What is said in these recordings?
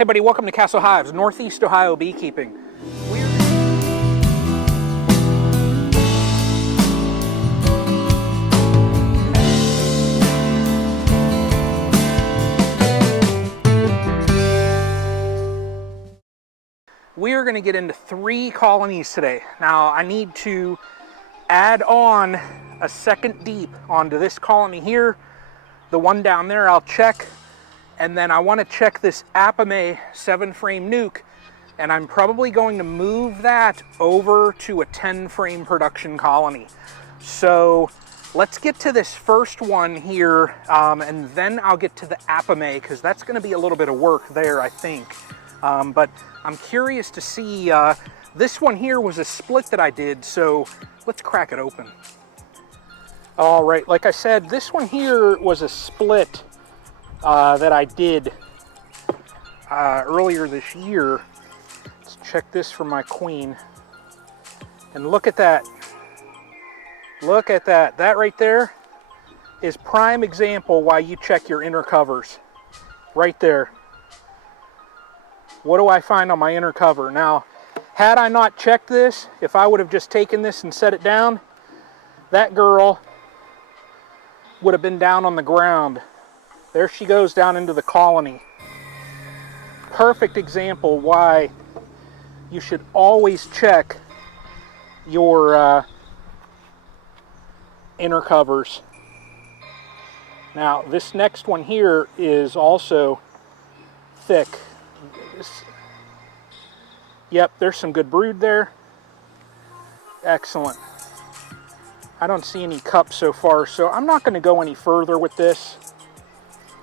Hey buddy, welcome to Castle Hives, Northeast Ohio Beekeeping. We are going to get into 3 colonies today. Now I need to add on a second deep onto this colony here. The one down there I'll check. And then I want to check this Apimaye 7-frame nuke, and I'm probably going to move that over to a 10-frame production colony. So let's get to this first one here, and then I'll get to the Apimaye, because that's going to be a little bit of work there, I think. But I'm curious to see, this one here was a split that I did, so let's crack it open. All right, like I said, this one here was a split that I did earlier this year. Let's check this for my queen. And look at that. Look at that. That right there is prime example why you check your inner covers. Right there. What do I find on my inner cover? Now, had I not checked this, if I would have just taken this and set it down, that girl would have been down on the ground. There she goes down into the colony. Perfect example why you should always check your inner covers. Now this next one here is also thick. Yep, there's some good brood there. Excellent. I don't see any cups so far, so I'm not going to go any further with this.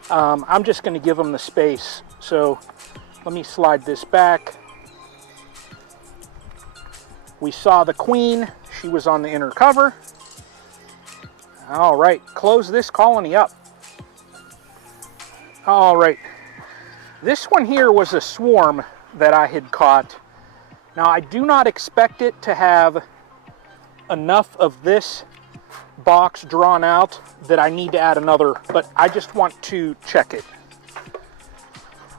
I'm just going to give them the space. So let me slide this back. We saw the queen. She was on the inner cover. All right, close this colony up. All right, this one here was a swarm that I had caught. Now I do not expect it to have enough of this box drawn out that I need to add another, but I just want to check it.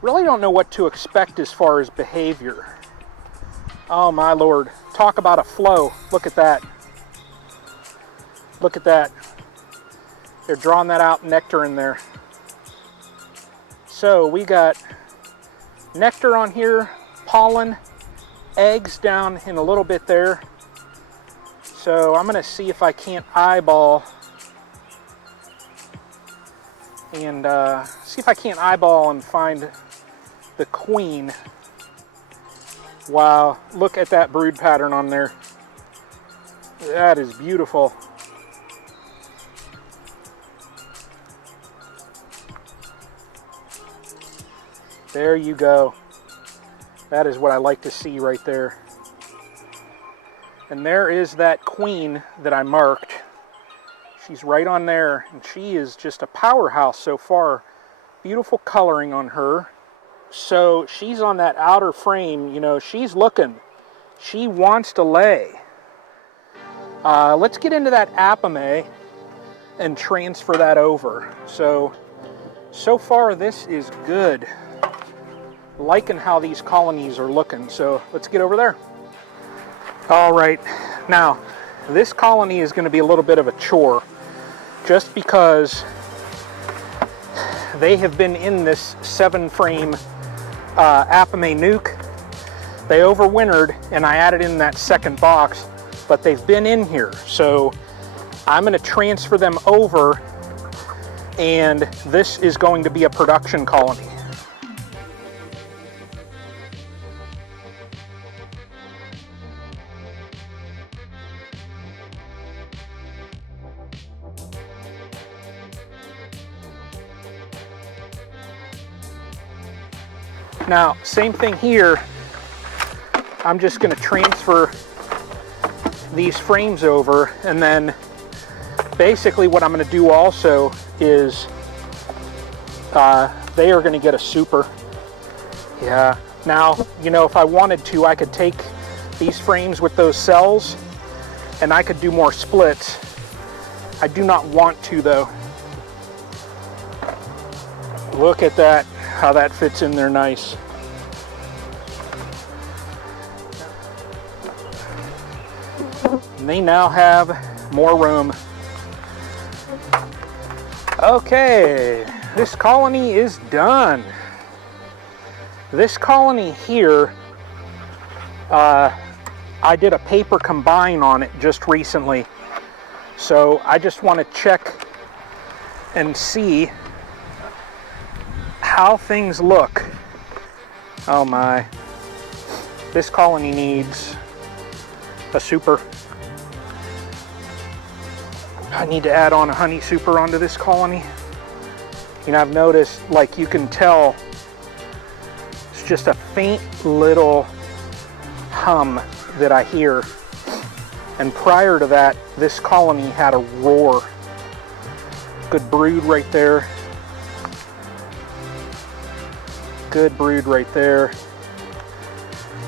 Really don't know what to expect as far as behavior. Oh my lord, talk about a flow. Look at that. Look at that. They're drawing that out, nectar in there. So we got nectar on here, pollen, eggs down in a little bit there. So I'm going to see if I can't eyeball and find the queen. Wow, look at that brood pattern on there. That is beautiful. There you go. That is what I like to see right there. And there is that queen that I marked. She's right on there, and she is just a powerhouse so far. Beautiful coloring on her. So she's on that outer frame, you know, she's looking. She wants to lay. Let's get into that Apimaye and transfer that over. So far this is good. Liking how these colonies are looking, so let's get over there. All right, now this colony is going to be a little bit of a chore just because they have been in this 7-frame Apimaye nuke. They overwintered and I added in that second box, but they've been in here. So I'm going to transfer them over, and this is going to be a production colony. Now, same thing here. I'm just going to transfer these frames over, and then basically what I'm going to do also is they are going to get a super. Yeah. Now, you know, if I wanted to, I could take these frames with those cells and I could do more splits. I do not want to though. Look at that, how that fits in there nice. and they now have more room. Okay, this colony is done. This colony here, I did a paper combine on it just recently. So I just want to check and see how things look. Oh my. This colony needs a super. I need to add on a honey super onto this colony. You know, I've noticed, like, you can tell it's just a faint little hum that I hear. And prior to that, this colony had a roar. Good brood right there. Good brood right there.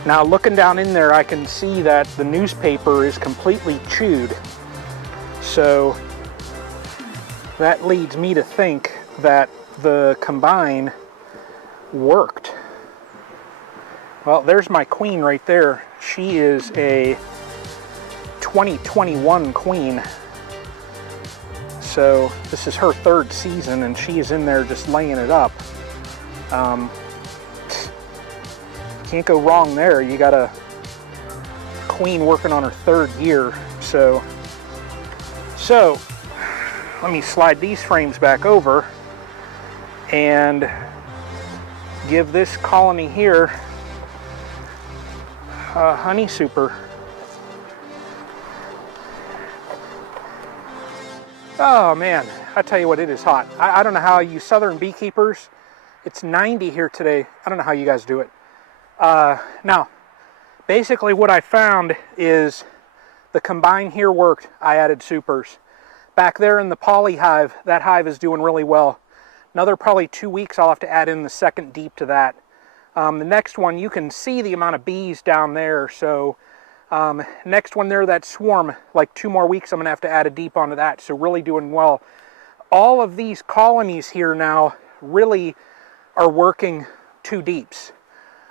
Now looking down in there, I can see that the newspaper is completely chewed. So that leads me to think that the combine worked. Well, there's my queen right there. She is a 2021 queen. So this is her third season and she is in there just laying it up. Can't go wrong there. You got a queen working on her third year. So let me slide these frames back over and give this colony here a honey super. Oh man, I tell you what, it is hot. I don't know how you southern beekeepers, it's 90 here today. I don't know how you guys do it. Now, basically what I found is the combine here worked. I added supers. Back there in the poly hive, that hive is doing really well. Another probably 2 weeks I'll have to add in the second deep to that. The next one, you can see the amount of bees down there. So next one there, that swarm, like 2 more weeks I'm gonna have to add a deep onto that. So really doing well. All of these colonies here now really are working 2 deeps.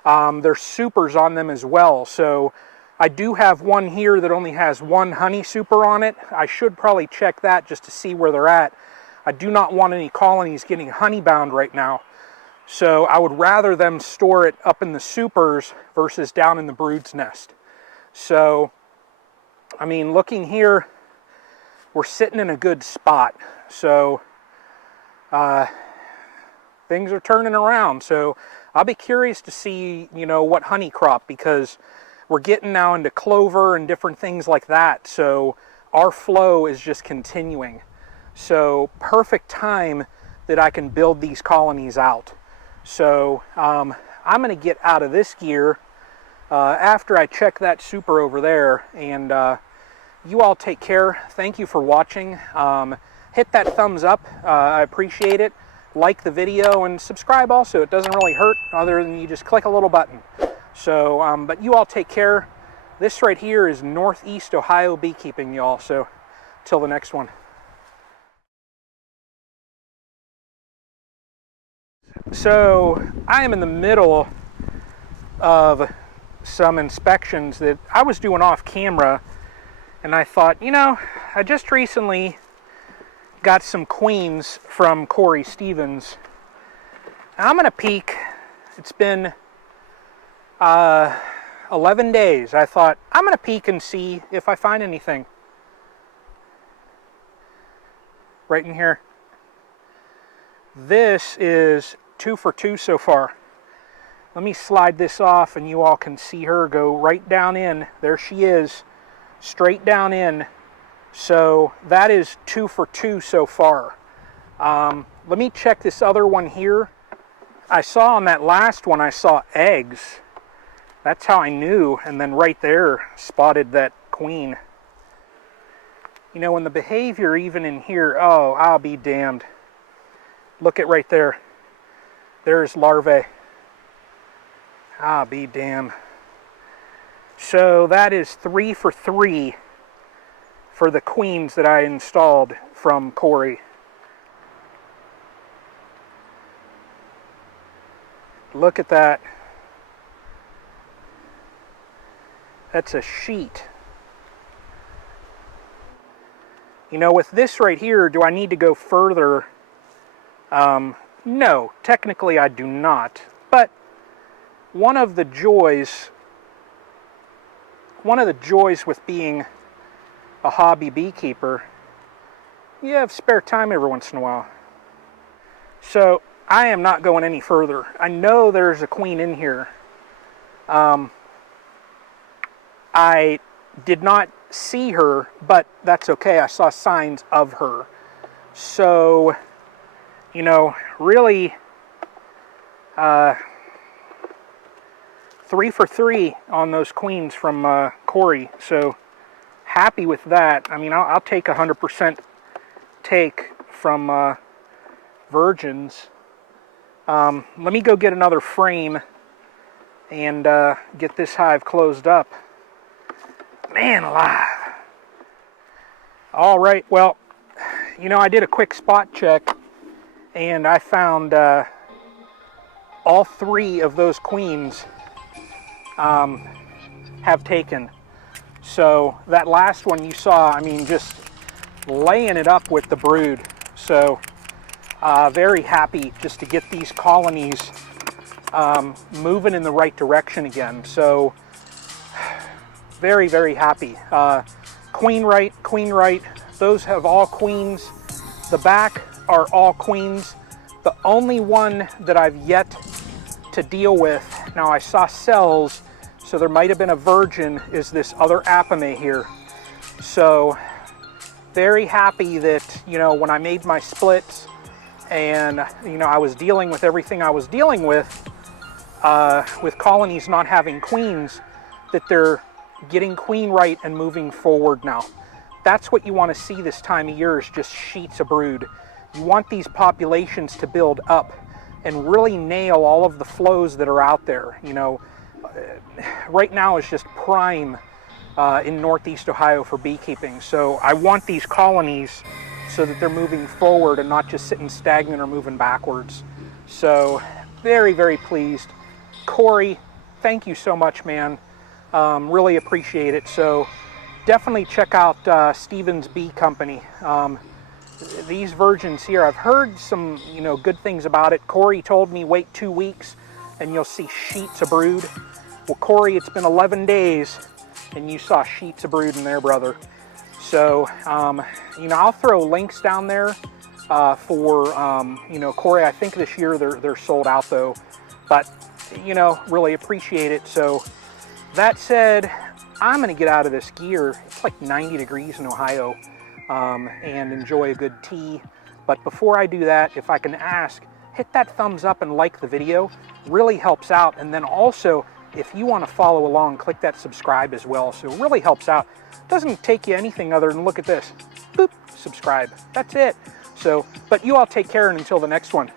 There's supers on them as well. So I do have one here that only has 1 honey super on it. I should probably check that just to see where they're at. I do not want any colonies getting honey bound right now. So I would rather them store it up in the supers versus down in the brood's nest. So, I mean, looking here, we're sitting in a good spot. So things are turning around. So I'll be curious to see, you know, what honey crop, because we're getting now into clover and different things like that. So our flow is just continuing. So perfect time that I can build these colonies out. So I'm going to get out of this gear after I check that super over there. And you all take care. Thank you for watching. Hit that thumbs up. I appreciate it. Like the video and subscribe also. It doesn't really hurt other than you just click a little button. So, but you all take care. This right here is Northeast Ohio beekeeping, y'all. So, till the next one. So, I am in the middle of some inspections that I was doing off camera, and I thought, you know, I just recently got some queens from Corey Stevens. I'm gonna peek. It's been 11 days. I thought I'm gonna peek and see if I find anything. Right in here. This is 2 for 2 so far. Let me slide this off and you all can see her go right down in. There she is, straight down in. So that is 2 for 2 so far. Let me check this other one here. I saw on that last one, I saw eggs. That's how I knew. And then right there, spotted that queen. You know, when the behavior even in here, oh, I'll be damned. Look at right there. There's larvae. I'll be damned. So that is 3 for 3 for the queens that I installed from Corey. Look at that. That's a sheet. You know, with this right here, do I need to go further? No, technically I do not. But one of the joys with being a hobby beekeeper, you have spare time every once in a while. So I am not going any further. I know there's a queen in here. I did not see her, but that's okay. I saw signs of her. So, you know, really, 3 for 3 on those queens from Corey. So happy with that. I mean, I'll take 100% take from virgins. Let me go get another frame and get this hive closed up. Man alive. All right, well, you know, I did a quick spot check and I found all 3 of those queens have taken. So that last one you saw, I mean, just laying it up with the brood. So very happy just to get these colonies moving in the right direction again. So very, very happy. Queen right, those have all queens. The back are all queens. The only one that I've yet to deal with, now I saw cells, so there might have been a virgin, is this other Apimaye here. So very happy that, you know, when I made my splits and, you know, I was dealing with everything I was dealing with colonies not having queens, that they're getting queen right and moving forward now. That's what you want to see this time of year, is just sheets of brood. You want these populations to build up and really nail all of the flows that are out there. You know, right now is just prime in Northeast Ohio for beekeeping. So I want these colonies so that they're moving forward and not just sitting stagnant or moving backwards. So very, very pleased. Corey, thank you so much, man. Really appreciate it. So definitely check out Stephen's Bee Company. These virgins here, I've heard some, you know, good things about it. Corey told me wait 2 weeks and you'll see sheets of brood. Well, Corey, it's been 11 days and you saw sheets of brood in there, brother. So, you know, I'll throw links down there for, you know, Corey. I think this year they're sold out though, but, you know, really appreciate it. So that said, I'm going to get out of this gear. It's like 90 degrees in Ohio, and enjoy a good tea. But before I do that, if I can ask, hit that thumbs up and like the video. Really helps out. And then also, if you want to follow along, click that subscribe as well. So it really helps out. Doesn't take you anything other than look at this. Boop, subscribe. That's it. So, but you all take care, and until the next one.